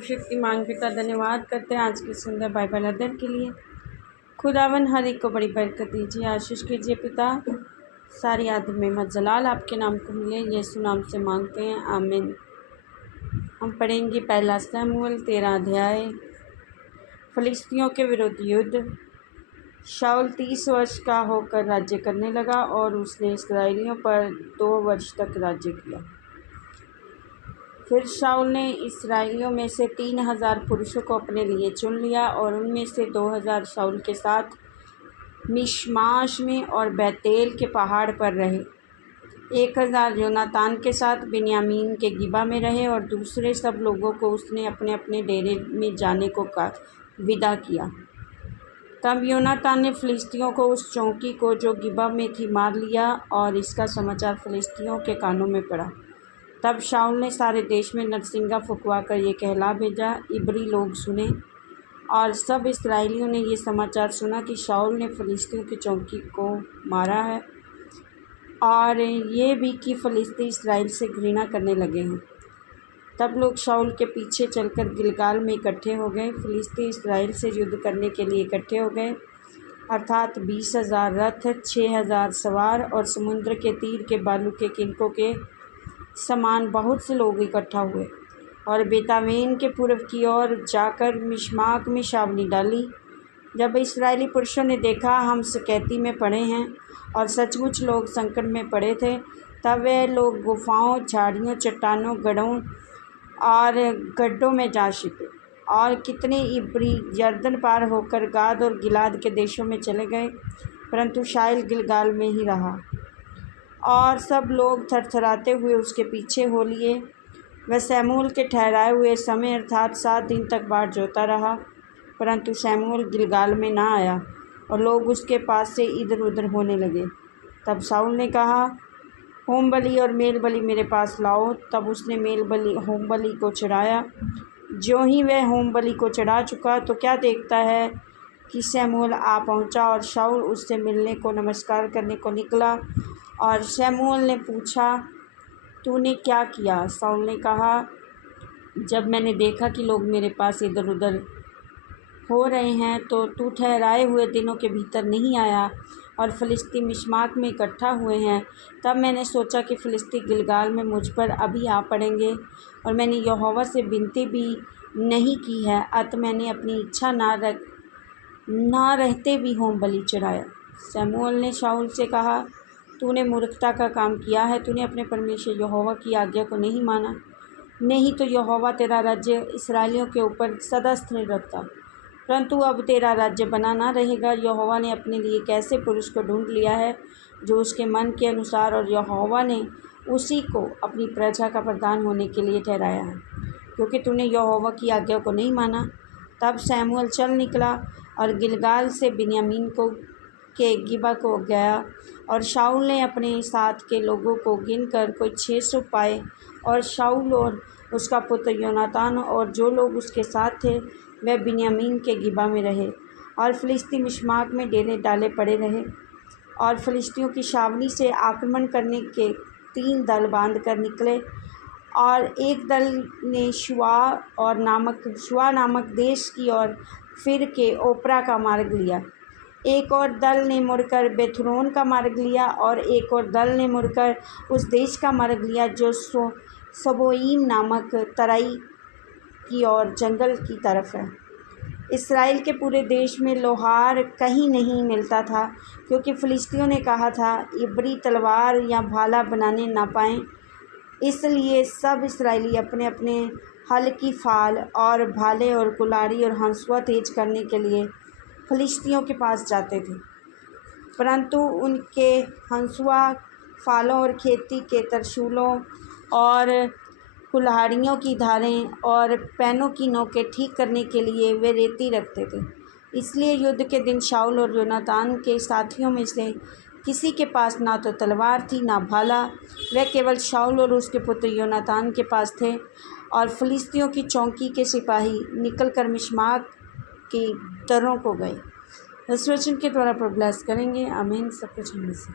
शक्तिमान पिता धन्यवाद करते हैं आज के सुंदर बाइबल अध्ययन के लिए। खुदावन हर एक को बड़ी बरकत दीजिए, आशीष कीजिए पिता। सारी आदर में मत जलाल आपके नाम को मिले, यीशु नाम से मांगते हैं, आमीन। हम पढ़ेंगे पहला शमूएल 13 अध्याय। फिलिस्तियों के विरुद्ध युद्ध। शाऊल 30 वर्ष का होकर राज्य करने लगा और उसने इस्राएलियों पर 2 वर्ष तक राज्य किया। फिर शाऊल ने इस्राएलियों में से 3000 पुरुषों को अपने लिए चुन लिया और उनमें से 2000 शाऊल के साथ मिशमाश में और बैतेल के पहाड़ पर रहे। 1000 योनातान के साथ बिन्यामीन के गिबा में रहे और दूसरे सब लोगों को उसने अपने अपने डेरे में जाने को विदा किया। तब योनातान ने फिलिस्तियों को उस चौकी को जो गिबा में थी मार लिया और इसका समाचार फिलिस्तियों के कानों में पड़ा। तब शाऊल ने सारे देश में नरसिंगा फुँकवा कर ये कहला भेजा, इब्री लोग सुने। और सब इस्राएलियों ने ये समाचार सुना कि शाऊल ने फिलिस्तियों की चौकी को मारा है, और ये भी कि फिलिस्ती इस्राएल से घृणा करने लगे हैं। तब लोग शाऊल के पीछे चलकर गिलगाल में इकट्ठे हो गए। फिलिस्ती इस्राएल से युद्ध करने के लिए इकट्ठे हो गए, अर्थात 20,000 रथ, 6,000 सवार और समुद्र के तीर के बालू के किनकों के समान बहुत से लोग इकट्ठा हुए और बेतावेन के पूर्व की ओर जाकर मिशमाक में छावनी डाली। जब इस्राएली पुरुषों ने देखा हम सकैती में पड़े हैं और सचमुच लोग संकट में पड़े थे, तब वे लोग गुफाओं, झाड़ियों, चट्टानों, गढ़ों और गड्ढों में जा छिपे। और कितने इब्री यरदन पार होकर गाद और गिलाद के देशों में चले गए, परंतु शाऊल गिलगाल में ही रहा और सब लोग थरथराते हुए उसके पीछे हो लिए। वह शमूएल के ठहराए हुए समय अर्थात 7 दिन तक बाट जोता रहा, परंतु शमूएल गिलगाल में ना आया और लोग उसके पास से इधर उधर होने लगे। तब शाऊल ने कहा, होम बलि और मेल बलि मेरे पास लाओ। तब उसने होम बलि को चढ़ाया। ज्यों ही वह होम बलि को चढ़ा चुका तो क्या देखता है कि शमूएल आ पहुंचा और शाऊल उससे मिलने को नमस्कार करने को निकला। और शमूएल ने पूछा, तूने क्या किया? शाऊल ने कहा, जब मैंने देखा कि लोग मेरे पास इधर उधर हो रहे हैं तो तू ठहराए हुए दिनों के भीतर नहीं आया और फिलिस्ती मिशमाक में इकट्ठा हुए हैं, तब मैंने सोचा कि फिलिस्ती गिलगाल में मुझ पर अभी आ पड़ेंगे और मैंने यहोवा से विनती भी नहीं की है, अतः मैंने अपनी इच्छा ना रहते भी होम बलि चढ़ाया। शमूएल ने शाऊल से कहा, तूने मूर्खता का काम किया है, तूने अपने परमेश्वर यहोवा की आज्ञा को नहीं माना, नहीं तो यहोवा तेरा राज्य इस्राएलियों के ऊपर सदा स्थिर रखता। परंतु अब तेरा राज्य बना ना रहेगा। यहोवा ने अपने लिए कैसे पुरुष को ढूंढ लिया है जो उसके मन के अनुसार, और यहोवा ने उसी को अपनी प्रजा का प्रधान होने के लिए ठहराया है, क्योंकि तूने यहोवा की आज्ञा को नहीं माना। तब शमूएल चल निकला और गिलगाल से बिन्यामीन के गिबा को गया, और शाऊल ने अपने साथ के लोगों को गिनकर कोई 600 पाए। और शाऊल और उसका पुत्र योनातान और जो लोग उसके साथ थे वह बिन्यामीन के गिबा में रहे और फिलिस्ती मिशमाक में डेरे डाले पड़े रहे। और फिलिस्तियों की छावनी से आक्रमण करने के 3 दल बांध कर निकले, और एक दल ने शुआ नामक देश की ओर फिर के ओप्रा का मार्ग लिया। एक और दल ने मुड़कर बेथुरोन का मार्ग लिया और एक और दल ने मुड़कर उस देश का मार्ग लिया जो सबोईम नामक तराई की ओर जंगल की तरफ है। इस्राएल के पूरे देश में लोहार कहीं नहीं मिलता था, क्योंकि फिलिस्तियों ने कहा था, इब्री तलवार या भाला बनाने ना पाएँ। इसलिए सब इस्राएली अपने अपने हल की फाल और भाले और कुल्हाड़ी और हंसुआ तेज करने के लिए फिलिस्तियों के पास जाते थे, परंतु उनके हंसुआ, फालों और खेती के तरशूलों और कुल्हाड़ियों की धारें और पैनों की नोकें ठीक करने के लिए वे रेती रखते थे। इसलिए युद्ध के दिन शाऊल और योनातान के साथियों में से किसी के पास ना तो तलवार थी ना भाला, वह केवल शाऊल और उसके पुत्र योनातान के पास थे। और फिलिस्तियों की चौकी के सिपाही निकलकर मिशमाक की दरों को गए। इस वचन के द्वारा प्रभु ब्लेस करेंगे, आमीन। सब कुछ हमसे